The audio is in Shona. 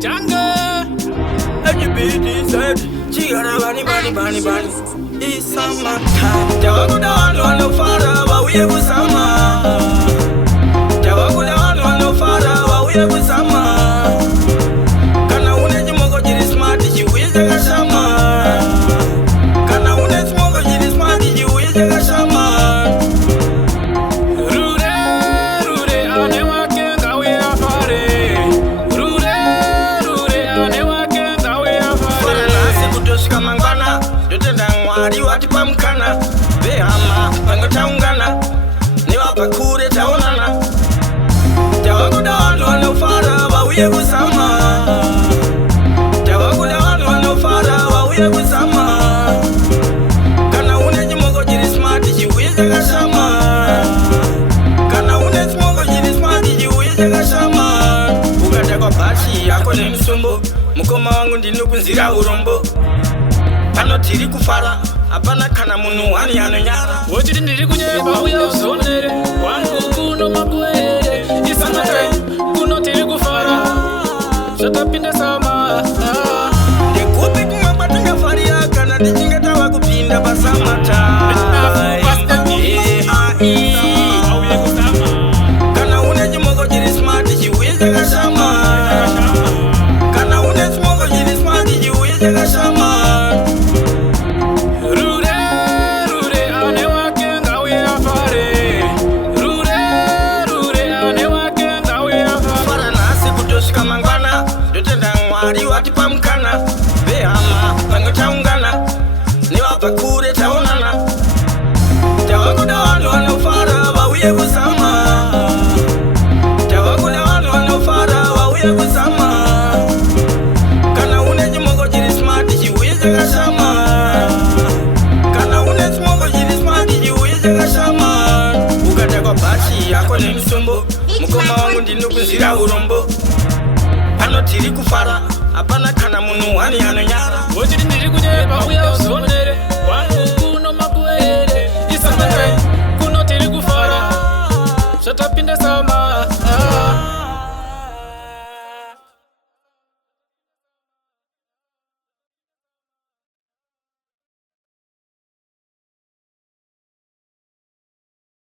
jungle. And you beat inside. Chigara bani bani bani bani. It's summertime. Jawakuda wano fara wa uye kusama. Jawakuda wano fara wa uye kusama. Kana une jimogo jiri smart jiwe jaga shama. Kana une jimogo jiri smart jiwe jaga shama. Wati kwa mkana Behama Pango taungana Niwapa kure taonana Jawakuda wano fara wa uye kusama. Jawakuda wano fara wa uye kusama. Kana une jimogo jiri smart jiwe jaga shama. Kana une jimogo jiri smart jiwe jaga shama. Ukata kwa bashi yako ni msumbo. Mukoma wangu ndinuku nzira urombo. Pano tiri kufara Apana kana munu wani nyara. Wachiri ndiri kunyeba uya usonere. Wangu kuno makuere. Isangate kuno tiri kufara. Shatapinda sama. Dekupi kumapatunga faria. Kana dijingeta wakupinda basamata. Kana une jimogo jiri smart jiwe jaga shama. Kana une jimogo jiri smart jiwe jaga shama. Wati pa mkana Behama Pango taungana Niwapa kure taonana Jawakuda wano fara wa uye kusama. Jawakuda wano fara wa uye kusama. Kana une jimogo jiri smart jiwe jaga shama. Kana une jimogo jiri smart jiwe jaga shama. Ukata kwa bashi yako ni msumbo. Mukoma wangu ndinuku nzira urombo. Pano tiri kufara Apana kana munu wani nyara. Wachiri ndiri kunyeba uya usonere. Wangu kuno makuere. Isangate kuno tiri kufara. Shatapinda sama.